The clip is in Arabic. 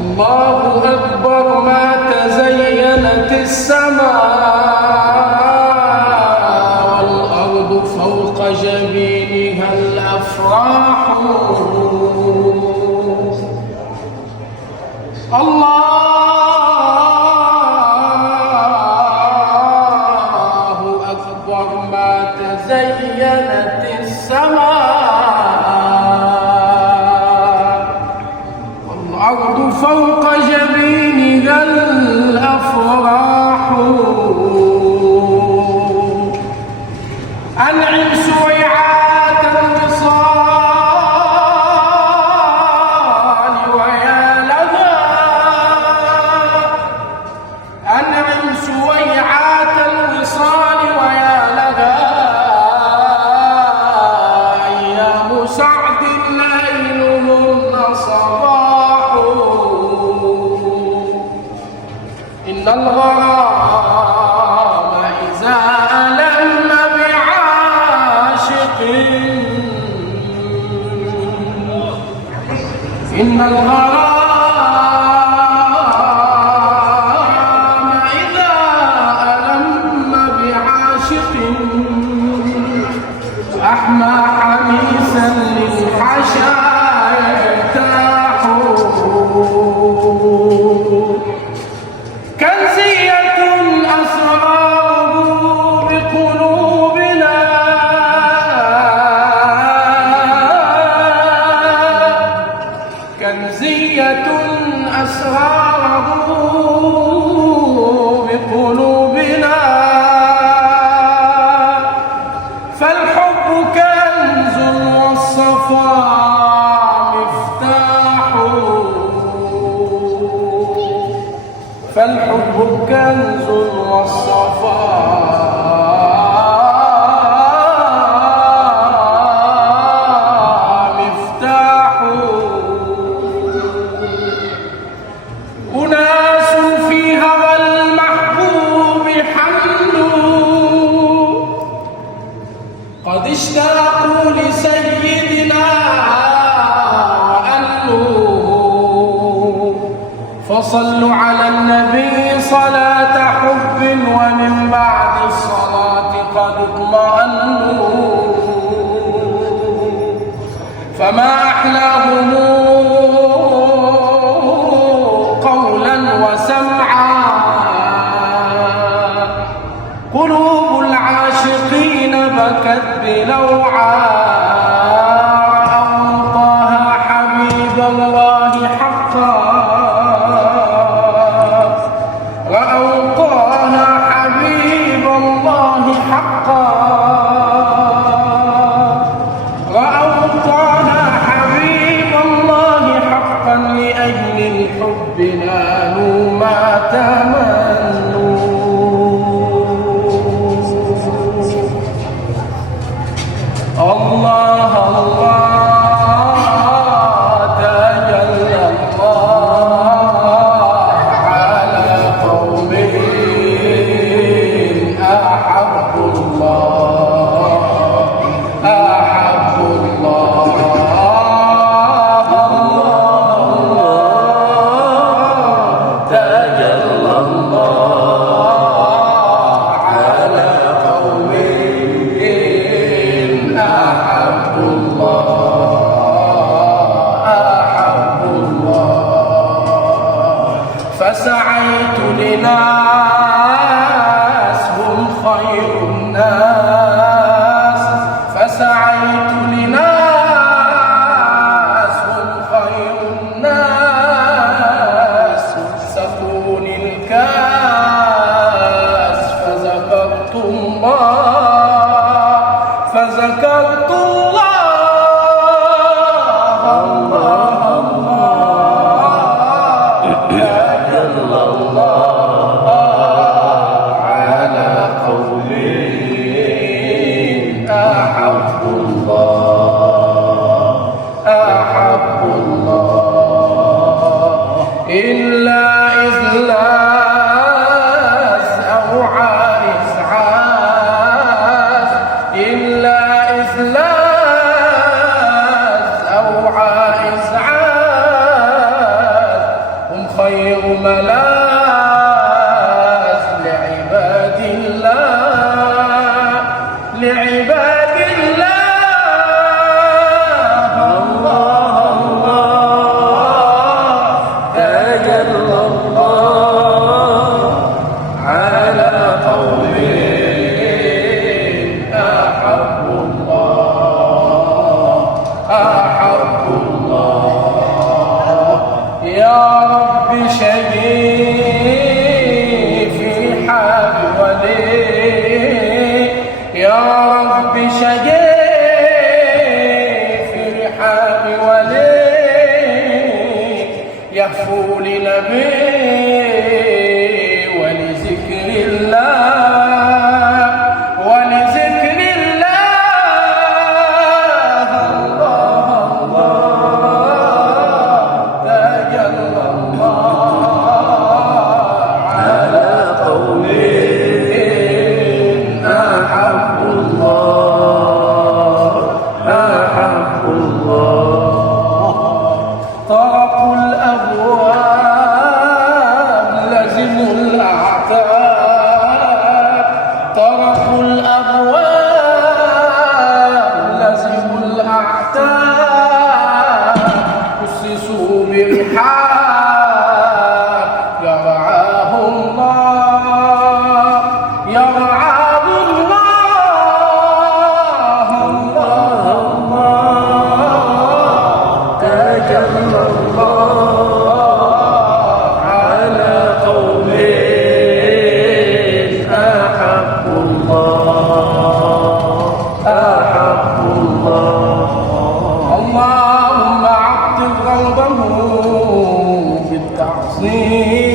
الله أكبر ما تزينت السماء والأرض فوق جبينها الأفراح. الله أكبر ما تزينت السماء والأرض فوق جبينها الأفراح. أنعم سويعات الوصال ويا لها، أنعم سويعات الوصال ويا لها، أيام سعد ليلهن صباح. إن الغرام إذا ألم بعاشق، إن الغرام إذا ألم بعاشق أحمى حميسا للحشا يرتاح. كنزية أسراره بقلوبنا، كنزية أسراره بقلوبنا، فالحب كنز والصفاء مفتاح، فالحب كنز والصفاء مفتاح. أناس في هوى المحبوب حملوا، قد اشتاقوا لسيدنا وأنوا، فصلوا على النبي صلاة حب ومن بعد الصلاة قد اطمأنوا. فما أحلاهم قولا وسمعا، قلوب العاشقين بكت بلوعا. رأوا طه حبيب الله حقا، رأوا طه حبيب الله حقا، رأوا طه حبيب الله حقا، لأجل الحب نالوا ما تمنوا. الله الله تجلى الله على قوم أحبوا الله، أحبوا الله. الله تجلى الله على قوم أحبوا الله، أحبوا الله. فسعيت لناس هم خير الناس، فسعيت لناس هم خير الناس، سقوني الكاس فذكرت الله، فذكرت الله. الله الله تجلى الله على قوم أحبوا الله، أحبوا الله. إلا إذ لاس أو عائز عاز، إلا إذ لاس أو عائز عاز، هم خير ملاذ لعباد الله لعباد الله الله الله تجلى الله على قوم أحب الله أحب الله يا رب شهي في حال ولي يا رب شهي في رحاب ولي يهفو لنبي ولذكر الله ولذكر الله الله الله تجلى الله على قوم أحب الله أحب الله طرقوا الأبواب لزموا الأعتاب طرقوا الأبواب لزموا الأعتاب أسسوا برحاب يرعاه الله يرعاه الله الله الله تجلى الله على قوم أحب الله أحب الله اللهم عطر غضبه بالتعظيم